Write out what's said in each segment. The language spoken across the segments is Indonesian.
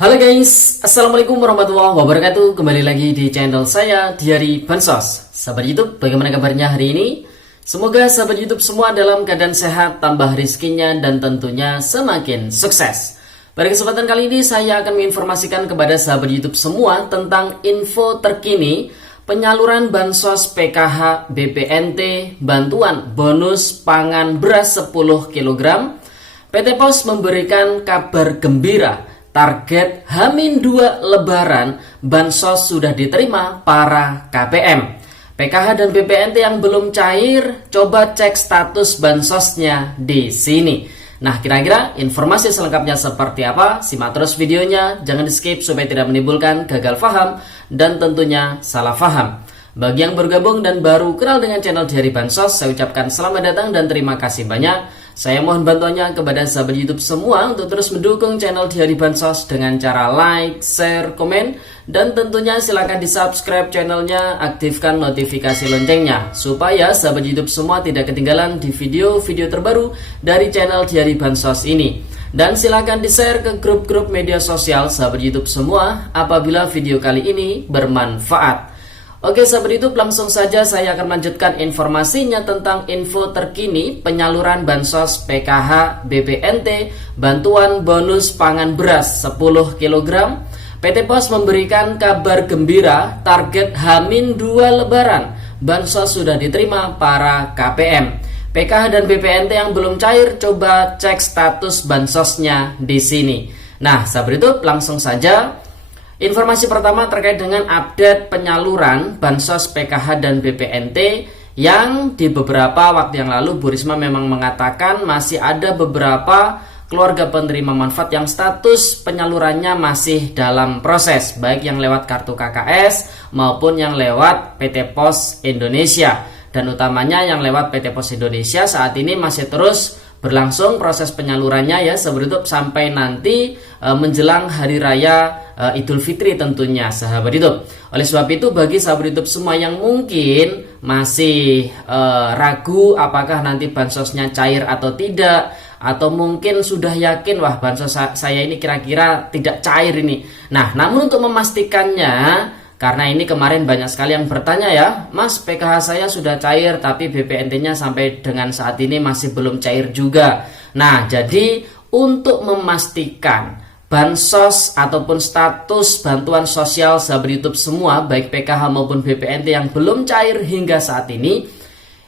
Halo guys, Assalamualaikum warahmatullahi wabarakatuh. Kembali lagi di channel saya, Diari Bansos. Sahabat YouTube, bagaimana kabarnya hari ini? Semoga sahabat YouTube semua dalam keadaan sehat, tambah rizkinya, dan tentunya semakin sukses. Pada kesempatan kali ini saya akan menginformasikan kepada sahabat YouTube semua tentang info terkini penyaluran Bansos PKH BPNT bantuan bonus pangan beras 10 kg. PT Pos memberikan kabar gembira. Target H-2 Lebaran, Bansos sudah diterima para KPM. PKH dan BPNT yang belum cair, coba cek status Bansosnya di sini. Nah, kira-kira informasi selengkapnya seperti apa? Simak terus videonya, jangan di skip supaya tidak menimbulkan gagal paham dan tentunya salah paham. Bagi yang bergabung dan baru kenal dengan channel Diari Bansos, saya ucapkan selamat datang dan terima kasih banyak. Saya mohon bantuannya kepada sahabat YouTube semua untuk terus mendukung channel Diari Bansos dengan cara like, share, komen, dan tentunya silahkan di subscribe channelnya, aktifkan notifikasi loncengnya supaya sahabat YouTube semua tidak ketinggalan di video-video terbaru dari channel Diari Bansos ini. Dan silahkan di share ke grup-grup media sosial sahabat YouTube semua apabila video kali ini bermanfaat. Oke sahabat YouTube, langsung saja saya akan melanjutkan informasinya tentang info terkini penyaluran Bansos PKH BPNT bantuan bonus pangan beras 10 kg. PT Pos memberikan kabar gembira, target H-2 Lebaran Bansos sudah diterima para KPM. PKH dan BPNT yang belum cair, coba cek status Bansosnya di sini. Nah sahabat YouTube, langsung saja. Informasi pertama terkait dengan update penyaluran Bansos PKH dan BPNT yang di beberapa waktu yang lalu Bu Risma memang mengatakan masih ada beberapa keluarga penerima manfaat yang status penyalurannya masih dalam proses, baik yang lewat kartu KKS maupun yang lewat PT Pos Indonesia. Dan utamanya yang lewat PT Pos Indonesia saat ini masih terus berlangsung proses penyalurannya ya sahabat YouTube sampai nanti menjelang hari raya Idul Fitri tentunya sahabat YouTube. Oleh sebab itu bagi sahabat YouTube semua yang mungkin masih ragu apakah nanti bansosnya cair atau tidak, atau mungkin sudah yakin wah bansos saya ini kira-kira tidak cair ini. Nah, namun untuk memastikannya, karena ini kemarin banyak sekali yang bertanya ya, Mas PKH saya sudah cair tapi BPNT-nya sampai dengan saat ini masih belum cair juga. Nah jadi untuk memastikan Bansos ataupun status bantuan sosial sahabat YouTube semua baik PKH maupun BPNT yang belum cair hingga saat ini,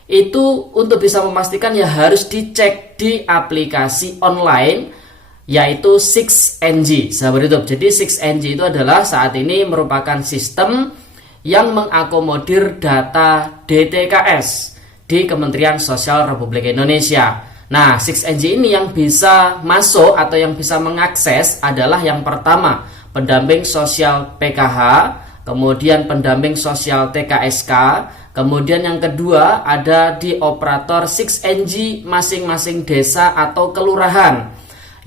itu untuk bisa memastikan ya harus dicek di aplikasi online yaitu 6NG sahabat YouTube. Jadi 6NG itu adalah saat ini merupakan sistem yang mengakomodir data DTKS di Kementerian Sosial Republik Indonesia. Nah 6NG ini yang bisa masuk atau yang bisa mengakses adalah yang pertama pendamping sosial PKH, kemudian pendamping sosial TKSK, kemudian yang kedua ada di operator 6NG masing-masing desa atau kelurahan.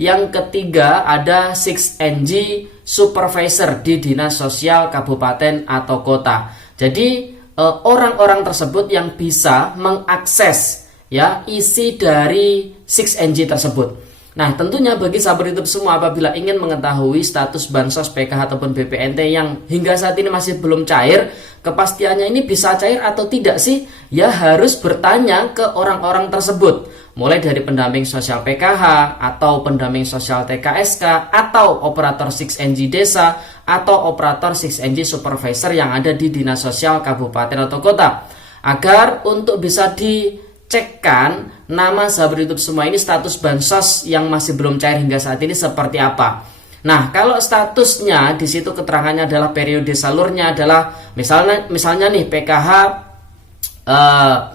Yang ketiga ada 6NG supervisor di dinas sosial kabupaten atau kota. Jadi orang-orang tersebut yang bisa mengakses ya isi dari 6NG tersebut. Nah tentunya bagi sahabat YouTube semua apabila ingin mengetahui status Bansos PKH ataupun BPNT yang hingga saat ini masih belum cair, kepastiannya ini bisa cair atau tidak sih? Ya harus bertanya ke orang-orang tersebut. Mulai dari pendamping sosial PKH atau pendamping sosial TKSK atau operator 6NG desa atau operator 6NG supervisor yang ada di dinas sosial kabupaten atau kota, agar untuk bisa dicekkan nama sahabat YouTube semua ini status bansos yang masih belum cair hingga saat ini seperti apa. Nah kalau statusnya di situ keterangannya adalah periode salurnya adalah misalnya nih PKH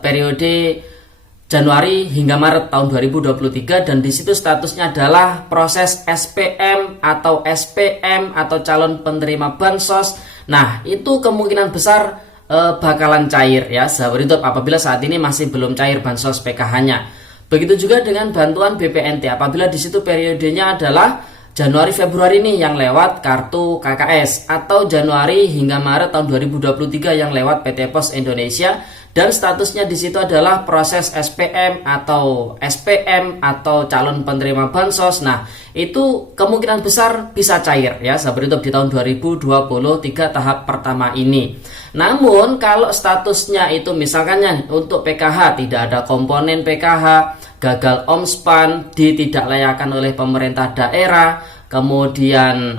periode Januari hingga Maret tahun 2023 dan di situ statusnya adalah proses SPM atau SPM atau calon penerima bansos. Nah, itu kemungkinan besar bakalan cair ya sahabat YouTube apabila saat ini masih belum cair bansos PKH-nya. Begitu juga dengan bantuan BPNT apabila di situ periodenya adalah Januari Februari nih yang lewat kartu KKS, atau Januari hingga Maret tahun 2023 yang lewat PT Pos Indonesia, dan statusnya di situ adalah proses SPM atau SPM atau calon penerima bansos. Nah, itu kemungkinan besar bisa cair ya sahabat YouTube di tahun 2023 tahap pertama ini. Namun kalau statusnya itu misalkannya untuk PKH tidak ada komponen PKH, gagal omspan, ditidaklayakkan oleh pemerintah daerah, kemudian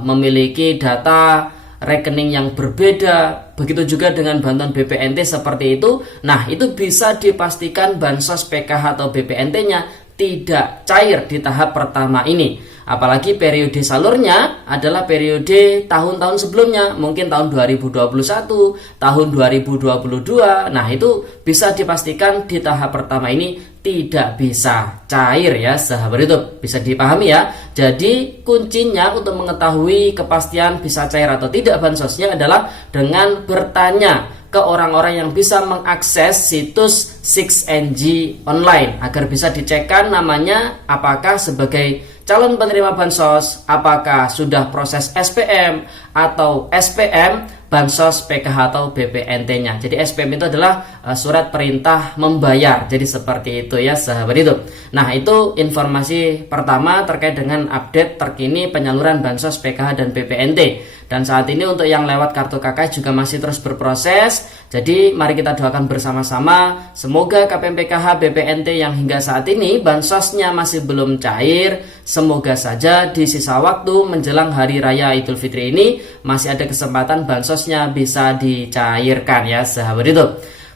memiliki data rekening yang berbeda, begitu juga dengan bantuan BPNT seperti itu. Nah, itu bisa dipastikan bansos PKH atau BPNT-nya tidak cair di tahap pertama ini. Apalagi periode salurnya adalah periode tahun-tahun sebelumnya, mungkin tahun 2021, tahun 2022. Nah, itu bisa dipastikan di tahap pertama ini tidak bisa cair ya sahabat YouTube. Bisa dipahami ya. Jadi kuncinya untuk mengetahui kepastian bisa cair atau tidak bansosnya adalah dengan bertanya ke orang-orang yang bisa mengakses situs 6NG online agar bisa dicekkan namanya apakah sebagai calon penerima bansos, apakah sudah proses SPM atau SPM, bansos PKH atau BPNT-nya. Jadi SPM itu adalah surat perintah membayar. Jadi seperti itu ya sahabat YouTube. Nah, itu informasi pertama terkait dengan update terkini penyaluran bansos PKH dan BPNT. Dan saat ini untuk yang lewat kartu KKS juga masih terus berproses. Jadi mari kita doakan bersama-sama semoga KPM PKH BPNT yang hingga saat ini bansosnya masih belum cair, semoga saja di sisa waktu menjelang Hari Raya Idul Fitri ini masih ada kesempatan bansosnya bisa dicairkan ya sahabat itu.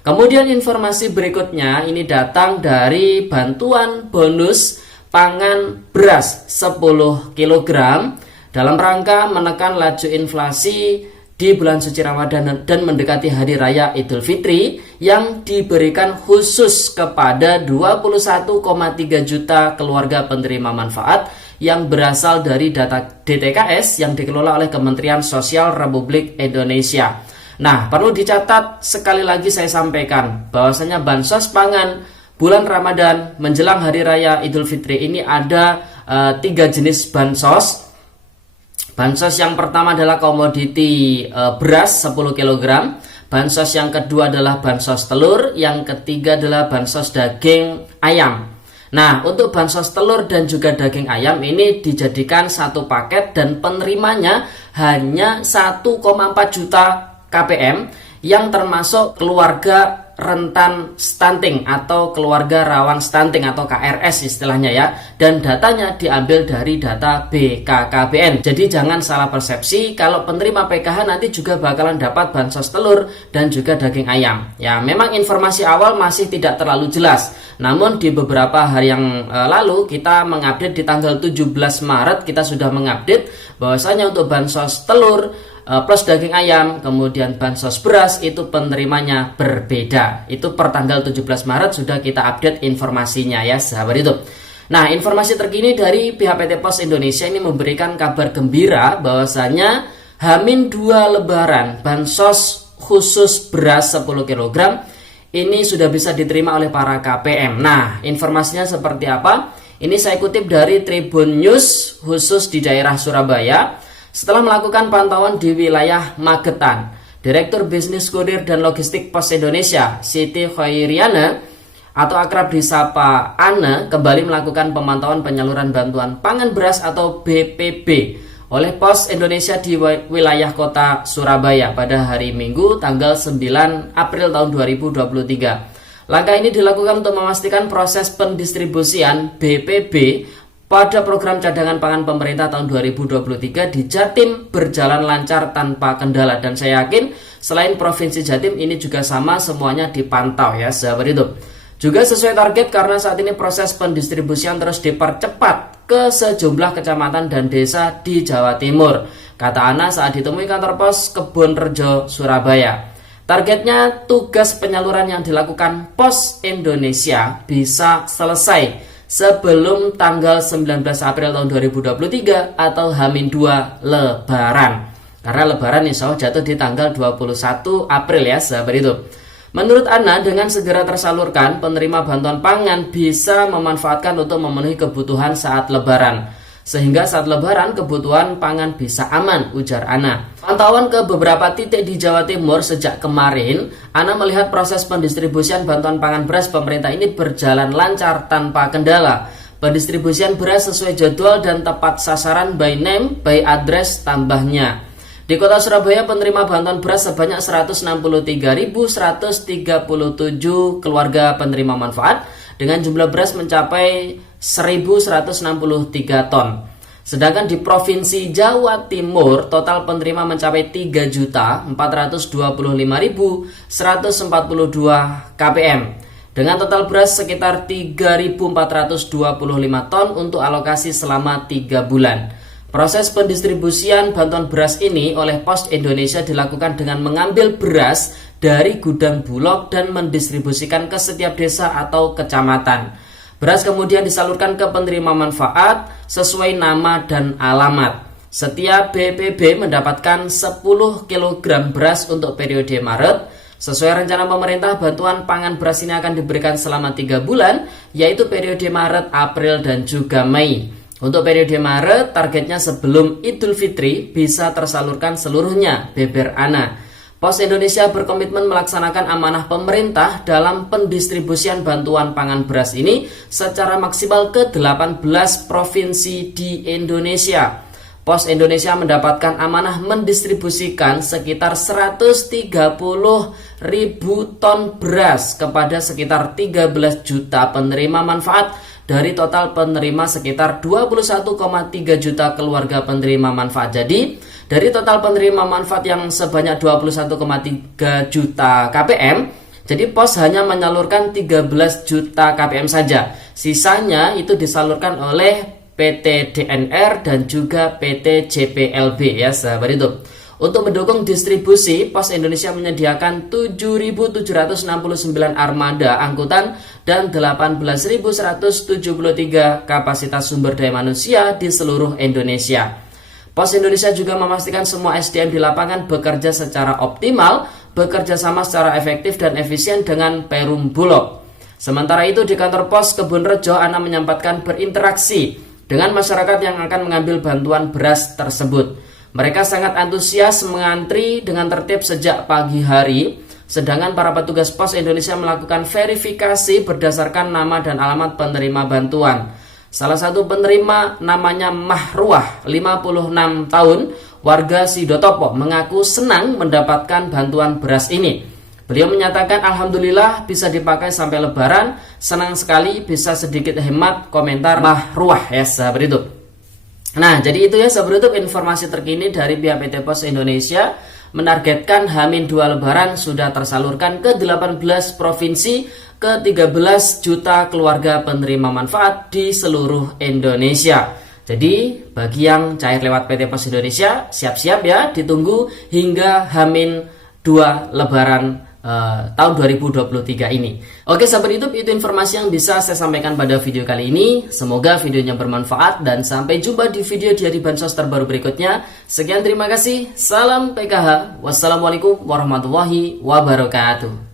Kemudian informasi berikutnya ini datang dari bantuan bonus pangan beras 10 kg dalam rangka menekan laju inflasi di bulan suci Ramadan dan mendekati Hari Raya Idul Fitri yang diberikan khusus kepada 21,3 juta keluarga penerima manfaat yang berasal dari data DTKS yang dikelola oleh Kementerian Sosial Republik Indonesia. Nah, perlu dicatat sekali lagi saya sampaikan bahwasanya bansos pangan bulan Ramadan menjelang Hari Raya Idul Fitri ini ada 3 jenis bansos. Bansos yang pertama adalah komoditi beras 10 kg. Bansos yang kedua adalah bansos telur. Yang ketiga adalah bansos daging ayam. Nah, untuk bansos telur dan juga daging ayam ini dijadikan satu paket dan penerimanya hanya 1,4 juta KPM yang termasuk keluarga rentan stunting atau keluarga rawan stunting atau KRS istilahnya ya, dan datanya diambil dari data BKKBN. Jadi jangan salah persepsi kalau penerima PKH nanti juga bakalan dapat bansos telur dan juga daging ayam. Ya, memang informasi awal masih tidak terlalu jelas. Namun di beberapa hari yang lalu kita mengupdate di tanggal 17 Maret kita sudah mengupdate bahwasanya untuk bansos telur plus daging ayam, kemudian bansos beras itu penerimanya berbeda. Itu per tanggal 17 Maret sudah kita update informasinya ya sahabat itu. Nah, informasi terkini dari pihak PT Pos Indonesia ini memberikan kabar gembira bahwasanya H-2 Lebaran bansos khusus beras 10 kg ini sudah bisa diterima oleh para KPM. Nah, informasinya seperti apa? Ini saya kutip dari Tribun News khusus di daerah Surabaya. Setelah melakukan pantauan di wilayah Magetan, Direktur Bisnis Kurir dan Logistik Pos Indonesia, Siti Khairiana atau akrab disapa Ana, kembali melakukan pemantauan penyaluran bantuan pangan beras atau BPB oleh Pos Indonesia di wilayah kota Surabaya pada hari Minggu tanggal 9 April tahun 2023. Langkah ini dilakukan untuk memastikan proses pendistribusian BPB pada program cadangan pangan pemerintah tahun 2023 di Jatim berjalan lancar tanpa kendala. Dan saya yakin selain Provinsi Jatim ini juga sama, semuanya dipantau ya sahabat itu. Juga sesuai target karena saat ini proses pendistribusian terus dipercepat ke sejumlah kecamatan dan desa di Jawa Timur, kata Ana saat ditemui kantor pos Kebon Rejo, Surabaya. Targetnya tugas penyaluran yang dilakukan Pos Indonesia bisa selesai sebelum tanggal 19 April tahun 2023 atau H-2 Lebaran. Karena Lebaran insya Allah jatuh di tanggal 21 April ya sahabat itu. Menurut Ana, dengan segera tersalurkan, penerima bantuan pangan bisa memanfaatkan untuk memenuhi kebutuhan saat Lebaran. sehingga saat lebaran kebutuhan pangan bisa aman, ujar Ana. Pantauan ke beberapa titik di Jawa Timur sejak kemarin, Ana melihat proses pendistribusian bantuan pangan beras pemerintah ini berjalan lancar tanpa kendala. Pendistribusian beras sesuai jadwal dan tepat sasaran by name, by address tambahnya. Di Kota Surabaya penerima bantuan beras sebanyak 163.137 keluarga penerima manfaat dengan jumlah beras mencapai 1.163 ton. Sedangkan di Provinsi Jawa Timur total penerima mencapai 3.425.142 kpm dengan total beras sekitar 3.425 ton untuk alokasi selama 3 bulan. Proses pendistribusian bantuan beras ini oleh Pos Indonesia dilakukan dengan mengambil beras dari gudang Bulog dan mendistribusikan ke setiap desa atau kecamatan. Beras kemudian disalurkan ke penerima manfaat sesuai nama dan alamat. Setiap BPB mendapatkan 10 kg beras untuk periode Maret. Sesuai rencana pemerintah, bantuan pangan beras ini akan diberikan selama 3 bulan, yaitu periode Maret, April, dan juga Mei. Untuk periode Maret, targetnya sebelum Idul Fitri bisa tersalurkan seluruhnya, beber Ana. Pos Indonesia berkomitmen melaksanakan amanah pemerintah dalam pendistribusian bantuan pangan beras ini secara maksimal ke 18 provinsi di Indonesia. Pos Indonesia mendapatkan amanah mendistribusikan sekitar 130.000 ton beras kepada sekitar 13 juta penerima manfaat dari total penerima sekitar 21,3 juta keluarga penerima manfaat. Jadi, dari total penerima manfaat yang sebanyak 21,3 juta kpm, jadi pos hanya menyalurkan 13 juta kpm saja. Sisanya itu disalurkan oleh PT DNR dan juga PT JPLB ya sahabat YouTube. Untuk mendukung distribusi, Pos Indonesia menyediakan 7.769 armada angkutan dan 18.173 kapasitas sumber daya manusia di seluruh Indonesia. Pos Indonesia juga memastikan semua SDM di lapangan bekerja secara optimal, bekerja sama secara efektif dan efisien dengan Perum Bulog. Sementara itu di kantor Pos Kebonrejo, Ana menyempatkan berinteraksi dengan masyarakat yang akan mengambil bantuan beras tersebut. Mereka sangat antusias mengantri dengan tertib sejak pagi hari, sedangkan para petugas Pos Indonesia melakukan verifikasi berdasarkan nama dan alamat penerima bantuan. Salah satu penerima namanya Mahruah, 56 tahun, warga Sidotopo, mengaku senang mendapatkan bantuan beras ini. Beliau menyatakan alhamdulillah bisa dipakai sampai lebaran, senang sekali bisa sedikit hemat, komentar Mahruah ya sahabat itu. Nah, jadi itu ya sahabat YouTube informasi terkini dari pihak PT Pos Indonesia menargetkan H-2 Lebaran sudah tersalurkan ke 18 provinsi ke 13 juta keluarga penerima manfaat di seluruh Indonesia. Jadi bagi yang cair lewat PT Pos Indonesia siap-siap ya, ditunggu hingga H-2 Lebaran tahun 2023 ini. Oke sahabat YouTube, itu informasi yang bisa saya sampaikan pada video kali ini. Semoga videonya bermanfaat dan sampai jumpa di video Diari Bansos terbaru berikutnya. Sekian, terima kasih. Salam PKH. Wassalamualaikum warahmatullahi wabarakatuh.